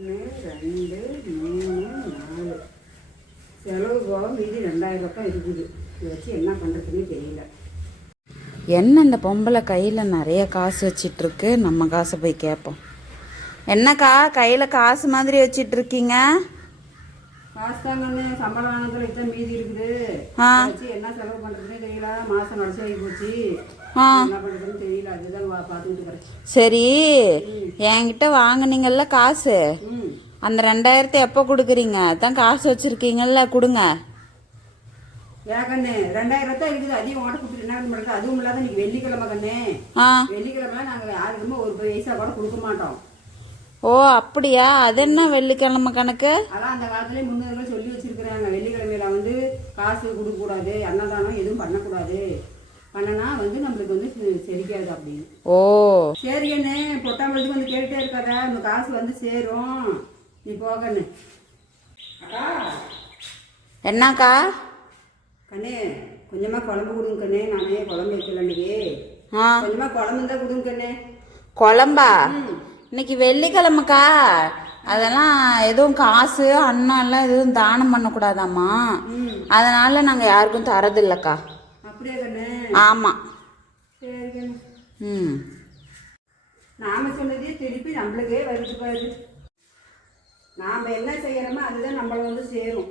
1 2 3 4 செலவு போக மீதி 2000 பக்கம் இருக்குது. இதை வச்சு என்ன பண்ணுறதுன்னு தெரியல. என்ன இந்த பொம்பளை கையில் நிறைய காசு வச்சிட்ருக்கு. நம்ம காசை போய் கேட்போம். என்னக்கா கையில் காசு மாதிரி வச்சிட்ருக்கீங்க? காசு தாங்க, சம்பளம் வாங்கினதுல இதுதான் மீதி இருக்குது. வச்சு என்ன செலவு பண்ணுறதுன்னு தெரியல. மாதம் நடிச்சு ஆகி போச்சு. என்ன பண்ணுறதுன்னு தெரியல. அதுதான் பார்த்துக்கிட்டு இருக்கிறேன். சரி, என்கிட்ட வாங்கினீங்கல்ல காசு, அந்த 2000 எப்போ கொடுக்குறீங்க? அதான் காசு வச்சுருக்கீங்கல்ல, கொடுங்க. கண்ணு 2000 தான் இருக்குது. அதையும் ஓட்ட கொடுத்துட்டு என்ன பண்ணுறது? அதுவும் இல்லாத இன்னைக்கு வெள்ளிக்கிழமை கண்ணு. வெள்ளிக்கிழமை நாங்கள் யாருக்குமே ஒரு பைசா கூட கொடுக்க மாட்டோம். ஓ அப்படியா? அது என்ன வெள்ளிக்கிழமை கணக்கு? அதான் அந்த காலத்துலேயே முன்னோர்கள் சொல்லி வச்சிருக்கிறாங்க. வெள்ளிக்கிழமையில வந்து காசு கொடுக்கக்கூடாது, அன்னதானம் எதுவும் பண்ணக்கூடாது. பண்ணனா வந்து நம்மளுக்கு வந்து செரிக்காது அப்படின்னு. ஓ சரி கண்ணு, பொட்டாம்பளுக்கு வந்து கேட்டுட்டே இருக்காத, இந்த காசு வந்து சேரும். நீ போகண்ணு. அக்கா என்னக்கா? கண்ணு கொஞ்சமா குழம்பு கொடுங்க கண்ணு. நானே குழம்பு வைக்கல இன்னைக்கு. கொஞ்சமா குழம்பு தான் கொடுங்க கண்ணு. குழம்பா? இன்னைக்கு வெள்ளிக்கிழமைக்கா, அதெல்லாம் எதுவும் காசு அன்னம் எல்லாம் எதுவும் தானம் பண்ணக்கூடாதாம்மா. அதனால நாங்கள் யாருக்கும் தரதில்லைக்கா. அப்படியே கண்ணு? ஆமாம். சரி கண்ணு. ம், நாம சொன்னதே திருப்பி நம்மளுக்கே வருது பாரு. நாம் என்ன செய்யறோமோ அதுதான் நம்மளை வந்து சேரும்.